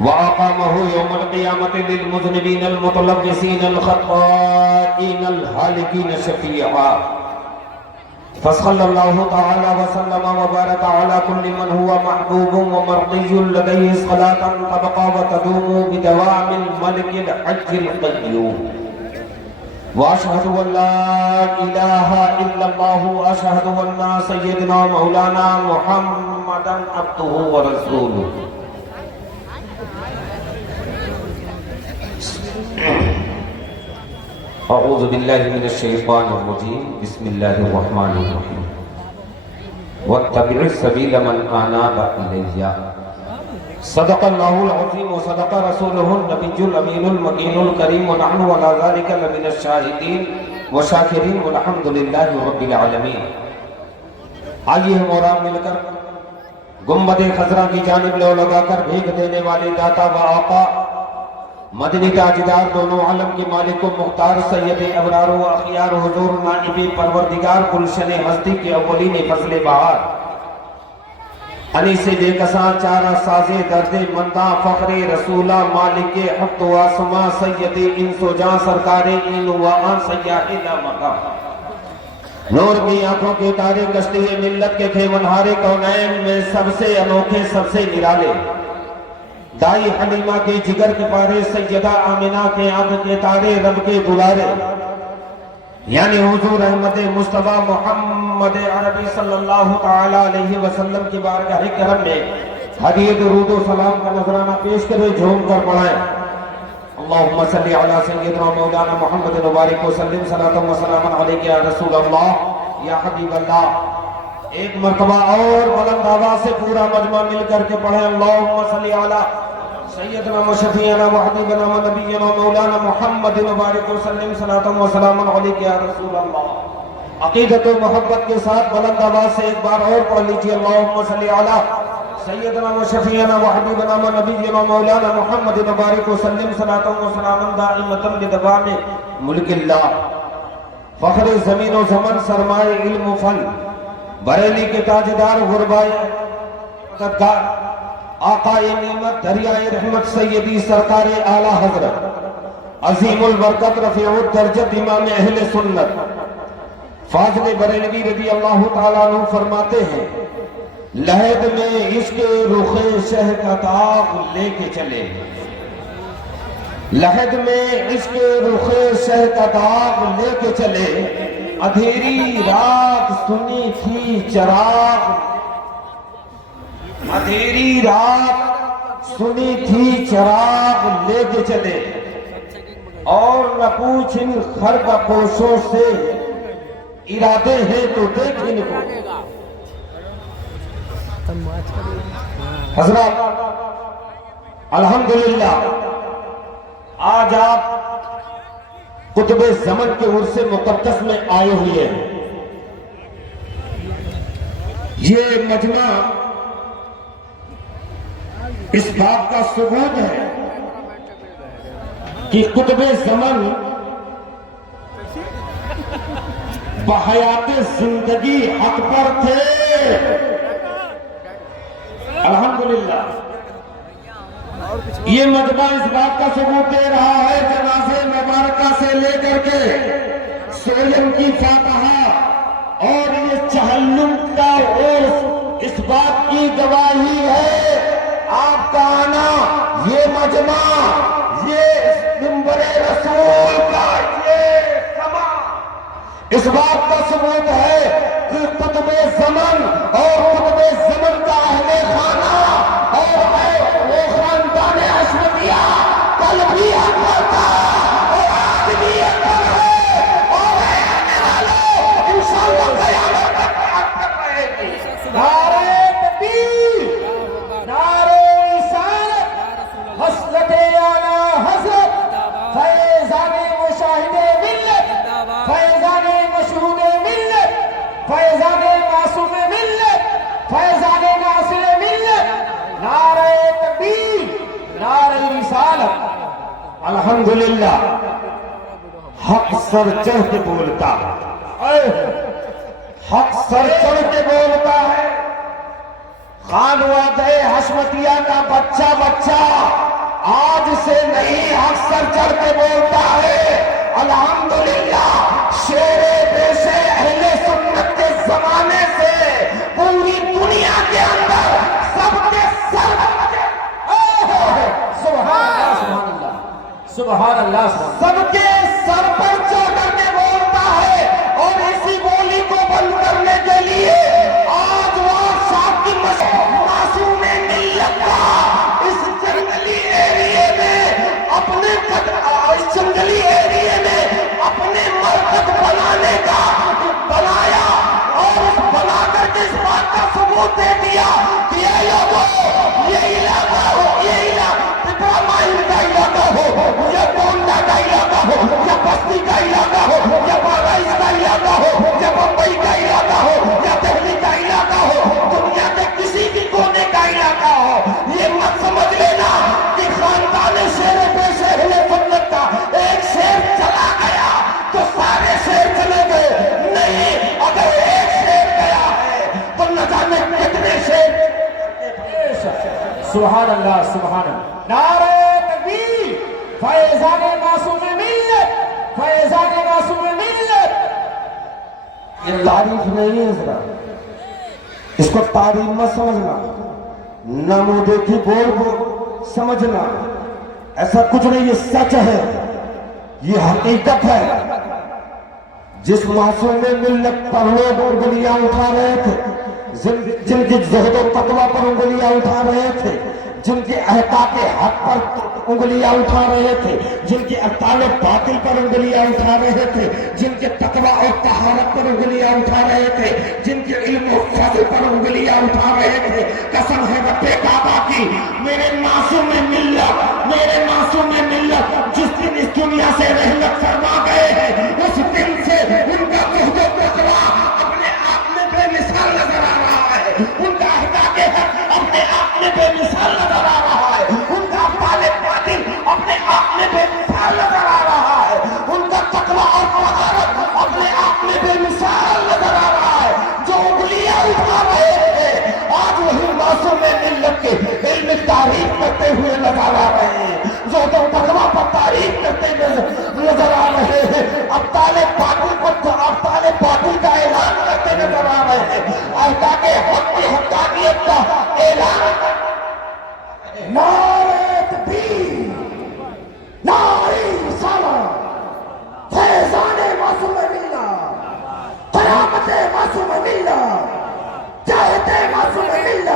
وأقامه يوم القيامة للمذنبين المتلبسين الخطائين الهالكين شفيعا. فصلى الله تعالى وسلم وبارك على كل من هو محبوب ومرضي لديه صلاة تبقى وتدوم بدوام الملك الحج القيوم. وأشهد أن لا إله إلا الله وأشهد أن سيدنا مولانا محمدا عبده ورسوله. اعوذ باللہ من الشیطان الرجیم. بسم اللہ الرحمن الرحیم. واتبع السبیل من اناب الی. صدق اللہ العظیم وصدق رسولہ النبی الامین المکین الکریم ونحن علی ذلک لمن الشاہدین وشاکرین والحمد للہ رب العالمین. آئیے ہم اور آپ مل کر گنبد خضرا کی جانب لو لگا کر بھیک دینے والے داتا و آقا مدنی تاجدار دونوں عالم کے مالک و مختار سید ابرار و اخیار حضور نائب پروردگار گلشن ہستی کے اولین فضل بہار انیس بے کساں چارہ ساز درد منداں فخر رسولہ مالک حق و آسماں سید انس و جاں سرکار این و آن سیاح لا مقام. نور کی آنکھوں کے تارے کشتی ملت کے کھیونہارے کونین میں سب سے انوکھے سب سے نرالے دائی حلیمہ کے جگر کے پارے سیدہ آمنہ کے آنکھ کے تارے رب کے دلارے یعنی حضور احمد مصطفیٰ محمد عربی صلی اللہ تعالی علیہ وسلم کی بارگاہ کرم میں ہدیہ درود و سلام کا نذرانہ پیش کرے جھوم کر پڑھائیں. اللہم صلی علی سیدنا مولانا محمد مبارک وسلم صلاۃ و سلام علیک یا رسول اللہ یا حبیب اللہ. ایک مرتبہ اور بلند آواز سے پورا مجمع مل کر کے پڑھیں. اللہم صلی علی سیدنا و شفیعنا و حبیبنا و نبینا مولانا محمد مبارک وسلم صلاۃ و سلام علیک یا رسول اللہ. عقیدت و محبت کے ساتھ بلند آواز سے ایک بار اور پڑھ لیجیے. اللہم صلی علی سیدنا و شفیعنا و حبیبنا و نبینا مولانا محمد مبارک وسلم صلاۃ و سلام دائمۃ بدوام ملک اللہ. فخر زمین و زمن سرمائے علم و فن بریلی کے تاجدار غربائے مددگار آقائے نعمت دریائے رحمت سیدی سرکار اعلیٰ حضرت عظیم البرکت رفیع الدرجت امام اہل سنت فاضل بریلوی رضی اللہ تعالیٰ عنہ فرماتے ہیں لحد میں عشق رخ شہ کا داغ لے کے چلے. لحد میں عشق رخ شہ کا داغ لے کے چلے. اندھیری رات سنی تھی چراغ. اندھیری رات سنی تھی چراغ لے کے چلے. اور نہ پوچھ ان خرب پوشوں سے ارادے ہیں تو دیکھ ان کو. حضرات الحمدللہ آج آپ قطب زمن کے عرص مقدس میں آئے ہوئے ہیں. یہ مجمع اس بات کا ثبوت ہے کہ قطب زمن بحیات زندگی حق پر تھے. الحمدللہ یہ مجمع اس بات کا ثبوت دے رہا ہے جنازے مبارکہ سے لے کر کے سوریم کی فاتحہ اور یہ چہلم کا عرس اس بات کی گواہی ہے. آپ کا آنا یہ مجمع یہ منبر رسول کا یہ سما اس بات کا ثبوت ہے کہ قطب زمن اور قطب زمن کا اہل خانہ اور وہ خاندان اشرفیہ کل بھی حق پر تھا اور آج بھی حق پر ہے اور آنے والوں انشاءاللہ قیامت تک حق پر رہے گی. نعرہ تکبیر نعرہ رسالت حسرت اعلیٰ حضرت فیضان مشاہد ملت فیضان مشہود ملت فیضان معصوم ملت فیضان ناصر ملت نعرہ تکبیر نعرہ رسالت. الحمدللہ حق سر چڑھ کے بولتا ہے. حق سر چڑھ کے بولتا ہے. خانوادہ حشمتیہ کا بچہ بچہ آج سے نہیں اکثر چڑھ کے بولتا ہے الحمدللہ شیر بیش اہل سنت کے زمانے سے پوری دنیا کے اندر سب کے سر سبحان اللہ سب کے سر پر چڑھ کر کے بولتا ہے، اور اسی بولی کو بند کرنے کے لیے آج وہ صاحب کی معصوم ملت کا اس جنگلی ایریے میں اپنے اس جنگلی ایریے میں اپنے مرکز بنانے کا بنایا، اور بنا کر کے اس بات کا ثبوت دے دیا کہ اے لوگوں یہ علاقہ ہو، یہ علاقہ پٹرامائن کا علاقہ ہو یا گونڈا کا علاقہ ہو یا بستی کا علاقہ ہو یا بہرائچ کا علاقہ ہو یا بمبئی کا علاقہ ہو یا دہلی کا علاقہ ہو، دنیا کے کسی بھی کونے کا علاقہ ہو، یہ مت سمجھ لینا کہ خاندان شیر پیش اہل سنت کا ایک شیر چلا گیا تو سارے شیر چلے گئے، نہیں، اگر ایک شیر گیا ہے تو نہ جانے کتنے شیر۔ سبحان اللہ سبحان اللہ، نعرہ تکبیر، فیضان معصوم ملت، فیضان معصوم ملت۔ یہ تعریف نہیں ہے، ذرا اس کو تعریف مت سمجھنا، نہ منہ دیکھی بول کو سمجھنا، ایسا کچھ نہیں، یہ سچ ہے، یہ حقیقت ہے۔ جس معصوم ملت پر لوگ انگلیاں اٹھا رہے تھے، جن کی زہد و تقویٰ پر انگلیاں اٹھا رہے تھے، جن کے احقاق حق پر انگلیاں اٹھا رہے تھے، جن کے ابطال باطل پر انگلیاں اٹھا رہے تھے، جن کے تقویٰ اور طہارت پر انگلیاں اٹھا رہے تھے، جن کے علم و فضل پر انگلیاں اٹھا رہے تھے، قسم ہے رب کعبہ کی، میرے معصوم ملت، میرے معصوم ملت جس دن اس دنیا سے رحمت فرما گئے ہیں، اس دن سے ان کا زہد و تقویٰ اپنے آپ میں بے مثال نظر آ رہا ہے، ان کا احقاق حق اپنے آپ میں بے مثال نظر آ رہا ہے، ان کا ابطال باطل اپنے آپ میں بے مثال نظر آ رہا ہے، ان کا تقویٰ اور طہارت اپنے آپ میں بے مثال نظر آ رہا ہے۔ جو انگلیاں اٹھا رہے تھے آج وہی معصوم ملت کے علم تعریف کرتے ہوئے نظر آ رہے ہیں، جو تقویٰ پر تعریف کرتے نظر آ رہے ہیں، ابطال باطل کا اعلان کرتے نظر آ رہے ہیں، احقاق حق کی حقانیت کا اعلان۔ نعرہ تکبیر، نعرہ رسالت، فیضان معصوم ملت، قیامت معصوم ملت، جاہد معصوم ملت،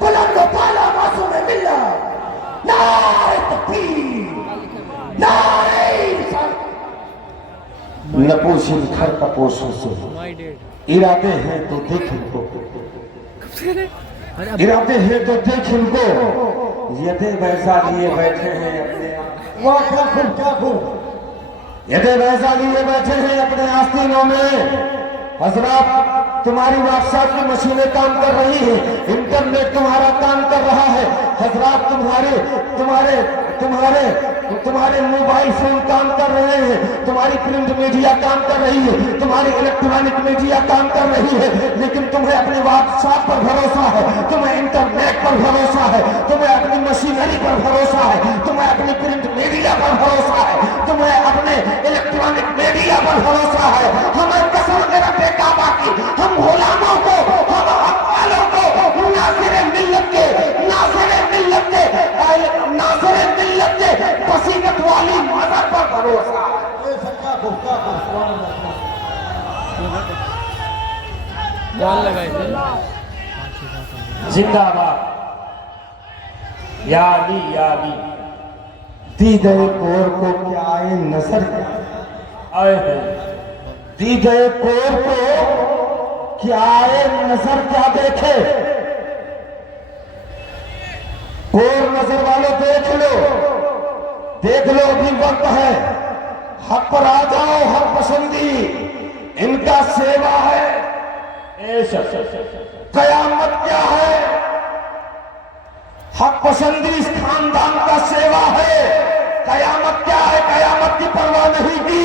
بلند و بالا معصوم ملت، نعرہ تکبیر، نعرہ رسالت۔ نپوشی گھر تپوشوں سے ارادے ہیں تو دیکھ ان کو، ارادے ہیں تو دیکھ ان کو، یدے ویسا لیے بیٹھے ہیں اپنے واہ کیا خوب کیا خوب، یدے ویسا لیے بیٹھے ہیں اپنے آستینوں میں۔ حضرات تمہاری واٹس ایپ کی مشینیں کام کر رہی ہیں، انٹرنیٹ تمہارا کام کر رہا ہے، حضرات تمہارے موبائل فون کام کر رہے ہیں، تمہاری پرنٹ میڈیا کام کر رہی ہے، تمہاری الیکٹرانک میڈیا کام کر رہی ہے، لیکن تمہیں اپنی واٹس ایپ پر بھروسہ ہے، تمہیں انٹرنیٹ پر بھروسہ ہے، تمہیں اپنی مشینری پر بھروسہ ہے، تمہیں اپنی پرنٹ میڈیا پر بھروسہ ہے، تمہیں اپنے الیکٹرانک میڈیا پر بھروسہ ہے۔ ہمیں قسم ہے رب کعبہ کی، ہم غلاموں کو، ہم حق والوں کو، ناصر ملت کے بصیرت والی مذہب پر بھروسہ ہے۔ زندہ باد، یا علی یا علی، دیدہ کور کو کیا آئے نظر کیا، آئے ہیں دیدہ کور کو کیا آئے نظر کیا دیکھے، کور نظر والوں دیکھ لو ابھی وقت ہے، حق پر آ جاؤ، حق پسندی ان کا سیوا ہے۔ قیامت کیا ہے؟ حق پسندی اس خاندان کا سیوا ہے۔ قیامت کیا ہے؟ قیامت کی پرواہ نہیں کی۔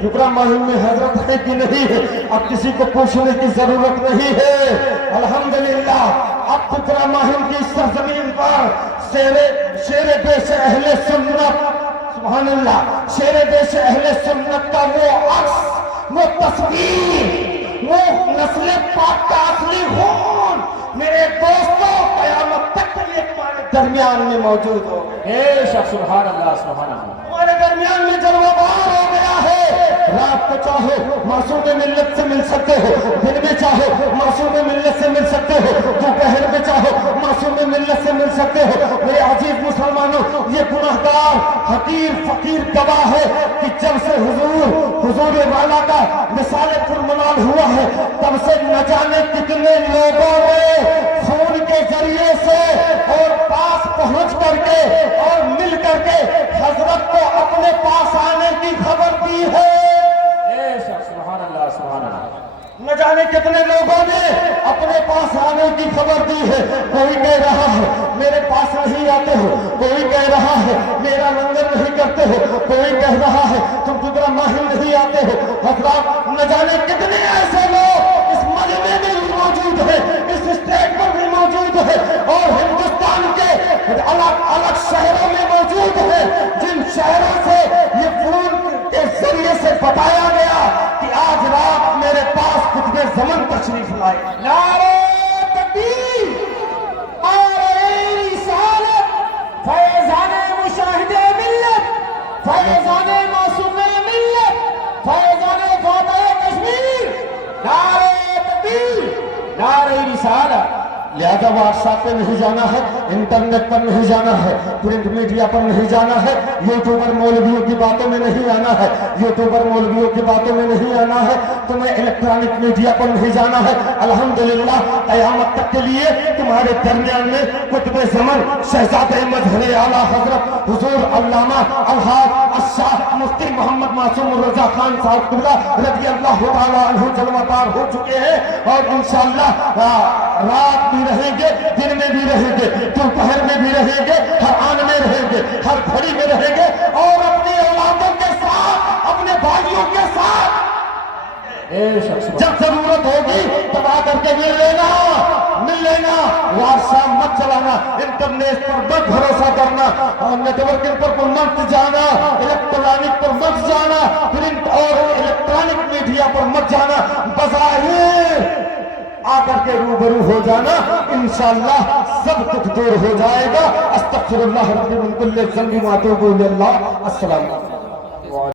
ٹکڑا ماہم میں حضرت ہے کہ نہیں ہے اب کسی کو پوچھنے کی ضرورت نہیں ہے۔ الحمدللہ اب ٹکڑا ماہم کی سرزمین پر شیر بیش اہل سنت، سبحان اللہ، شیر بیش اہل سنت کا وہ عکس، وہ تصویر، وہ نسل پاک کا اصلی خون میرے دوستوں قیامت تک کے لیے تمہارے درمیان میں موجود ہو گئے۔ بے شک، سبحان اللہ سبحان اللہ۔ تمہارے درمیان میں جلوہ بار ہو گیا ہے۔ رات کو چاہو معصوم ملت سے مل سکتے ہو، دن میں چاہو معصوم ملت سے مل سکتے ہو، دوپہر میں چاہو معصوم ملت سے مل سکتے ہو۔ میرے عزیز مسلمانوں، یہ گناہگار حقیر فقیر گواہ ہے کہ جب سے حضور والا کا مثال پر منال ہوا ہے تب سے نہ جانے کتنے لوگوں نے خون کے ذریعے سے اور پاس پہنچ کر کے اور مل کر کے حضرت کو اپنے پاس آنے کی خبر دی ہے۔ بے شک، سبحان اللہ سبحان اللہ۔ نہ جانے کتنے لوگوں نے اپنے پاس آنے کی خبر دی ہے۔ کوئی کہہ رہا ہے میرے پاس نہیں آتے ہو، کوئی کہہ رہا ہے میرا لنگر نہیں کرتے ہو، کوئی کہہ رہا ہے تم ٹکڑا ماہم نہیں آتے ہو۔ حضرات نہ جانے کتنے ایسے لوگ اس مجمع میں بھی موجود ہیں، اس اسٹیج پر بھی موجود ہیں اور ہندوستان کے الگ الگ شہروں میں موجود ہیں، جن شہروں سے یہ فون کے ذریعے سے بتایا گیا کہ آج رات میرے پاس خطبِ زمن تشریف لائے۔ نعرہ تکبیر، نعرہ رسالت، فیضان مشاہد ملت، فیضان معصوم ملت، فیضان فاتح کشمیر، نعرہ تکبیر، نعرہ رسالت۔ لہذا واٹسپ پہ نہیں جانا ہے، انٹرنیٹ پر نہیں جانا ہے، پرنٹ میڈیا پر نہیں جانا ہے، یوٹیوبر مولویوں کی باتوں میں نہیں آنا ہے، یوٹیوبر مولویوں کی باتوں میں نہیں آنا ہے، تمہیں الیکٹرانک میڈیا پر نہیں جانا ہے۔ الحمدللہ قیامت تک کے لیے تمہارے درمیان میں قطب زمن شہزادہ مظہر اعلیٰ حضرت حضور علامہ الحاج الشاہ مفتی محمد معصوم رضا خان صاحب قبلہ رضی اللہ تعالیٰ عنہ جلوہ پار ہو چکے ہیں اور انشاءاللہ رات بھی رہیں گے، دن میں بھی رہیں گے، دوپہر میں بھی رہیں گے، ہر آن میں رہیں گے، ہر گھڑی میں رہیں گے اور اپنی اولادوں کے ساتھ، اپنے بھائیوں کے ساتھ جب ضرورت ہوگی تب آ کر کے مل لینا۔ واٹسپ مت چلانا، انٹرنیٹ پر مت بھروسہ کرنا اور نیٹ ورکنگ پر مت جانا، الیکٹرانک پر مت جانا، پرنٹ اور الیکٹرانک میڈیا پر مت جانا، بظاہر آ کر کے روبرو ہو جانا، انشاءاللہ سب کچھ دور ہو جائے گا۔ استغفر اللہ ربی من کل ذنب و اتوب الی اللہ۔ السلام علیکم۔